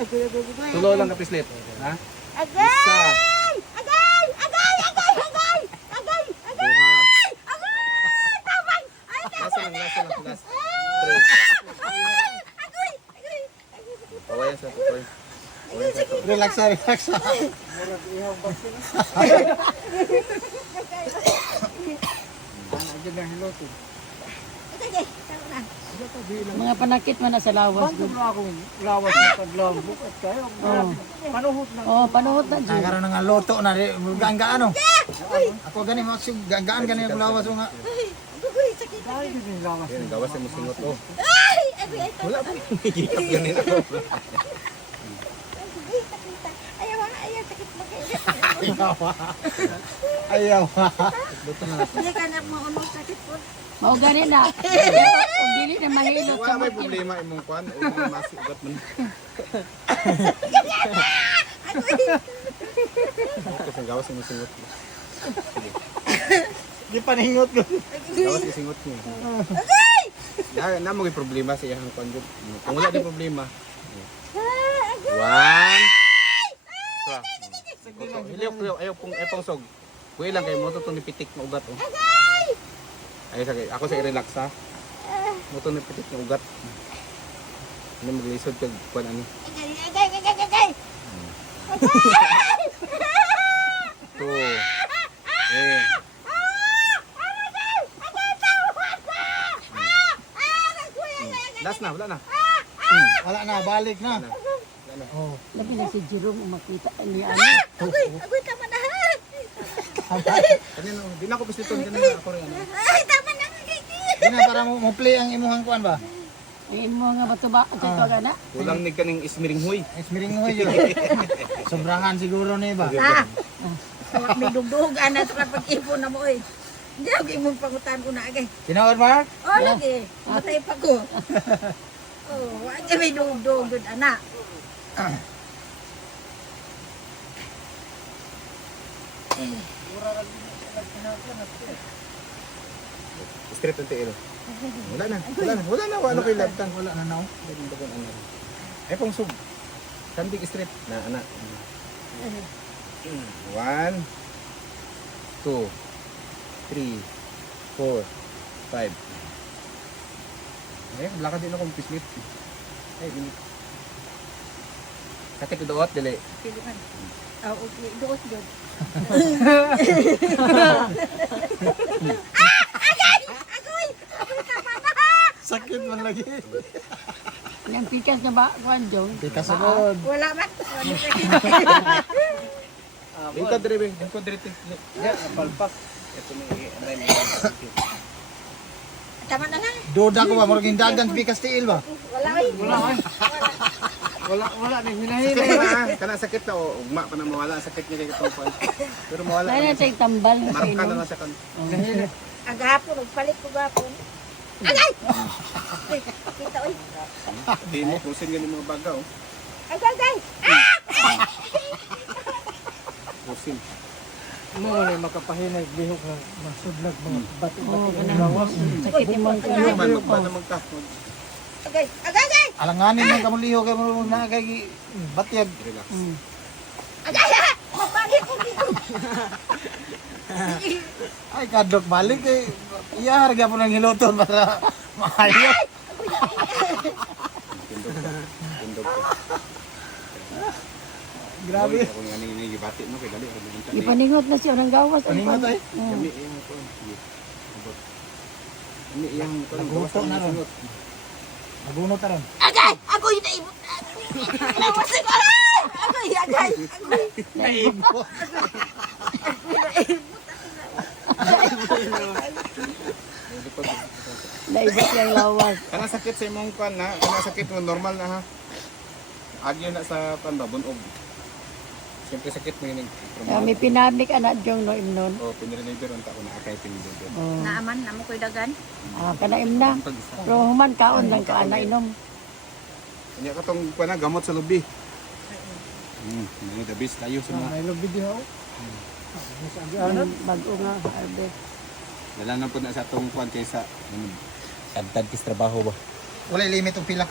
Tulo lang kapislit. Ha? Agay! Isa. Agay! Agay! Agay! Agay! Agay! Agay! Duha. Agay! Tabang! Ay, Lasa lang. Last. Ay! 3. Agay! Agay! Pawayan sa tukoy. Relax. Agay! Tama na. Mga panakit man na sa lawas. Lawas na paglambok at kayo. Panuhot na. Oh, panuhot na dyan. Nagkaroon na nga loto na gaan-gaan oh. Ako gani mo gaan gani ang lawas mo nga. Ay! Agay! Sakit! Dahil din yung lawas. Yan, gawas yung musingot. Oh. Ay! Agay! Ay! Wala pa. Hihikap ganin ako. Agay! Sakit! Ayaw ha! Ayaw! Sakit mo kayo! Ayaw. Hindi ka na maunong sakit po. Mao gani na. Kung dili na mahilot sa Wala may mga problema imong kwan. O may masiugat man. Ito sa gawas yung musingot. Di paningot ko. Gawas yung singot niya. Na mo problema sa iyang kwan gud. Kung wala din problema. 1. Hiliyok, ayaw pong sog. Kuya lang kayo mo ito nipitik na ugat. Oh. Ay, sagay. Ako sa i-relax ha. Mo ito nipitik na ugat. Ano maglisod kag kwan ano. Agay! Agay! Agay! Agay! 2. Eh. Last na, wala na. Wala na, balik na. Wala na. Oh. labi na si Jerome makita ni ano. Agay! Agay! Tama na! Kanino, di na ako pisliton kanina ako rin. Ay! Tama na! Agay! Di na para mo play ang imuhang kuan ba? Ayun mo nga batuba at ito gana. Kulang ni kaning ismiring huy. Esmiring mo yun. Sobrahan siguro ni ba? Ah! May dugdug ana sa pag-ipon na mo eh. Hindi ako imong pangutan ko na agay. Tinood ba? Oh, lagi. Matay pa ko. Oh, wala may dugdug gud ana. Straight ang tiilo. Wala na. Wala kay labtan. Wala na now. Ay pong sub. Kandig straight na ana. 1 2 3 4 5. Ay, wala ka din akong pislit. Ay, ini. Katik doot dili. Pilihan. Ah, okay. Doot jud. Agay! Agoy! Agoy tama na! Sakit man lagi. Yang pikas na ba kuan jong. Di kasunod. Wala man. Lingkod dire, lingkod dire. Ya, palpak. Ito ni Tama na nga. Duda ko ba murag dagan bikas tiil ba? Wala ay. Wala din hinahin. sakit na, kana sakit na o ugma pa na mawala ang sakit niya kay itong kwan. Pero mawala. Dahil na tayo tambal na sa Marka na inom. lang sa kan. Agahapon, nagpalit ko gapon. Agay! Ay, kita oy. Di mo kusin ganin mga baga oh. Agay, agay! Kusin. Mo wala makapahinay bihok na masudlag mga bato-bato Oo, ng ganun. lawas. Sakit yung mga Ano man magba na magka. Agay, agay, agay! Alanganin man kamuliho kay mo na kay batyag. Relax. Agay, ha! Mabalik ko dito. Ay kadok balik kay iya harga po ng hiloton para mahayop. Tindog ka. Tindog ka. Grabe. Ako nga ni gibati mo kay dali ra mo ta. Ipaningot na siya ng gawas. Paningot ay. Kami iyang ko. Abot. Kami iyang ko. Nagutom na ron. Nagunot ta ron. Agay! Agoy na ibot. Nawasin ko! Agay, agay! Agoy! Naibo. Naibot yung lawas. Kana sakit sa imong kwan na, kana sakit mo normal na ha. Agyo na sa kwan ba bunog. Siyempre sakit mo yun. May pinamik anak jong no imnon. O pinireliver unta ko na akay pinireliver. Oh. Naaman, namo ko'y dagan. Kanaim na. Pero human kaon lang ka ana inom. Kanya ka tong kwan na gamot sa lubi. May the best tayo sa mga. Ay lo video. Bago nga harvest. Dala na po na sa tong kwan kaysa. Tagtag kis trabaho ba? Wala limit og pila ka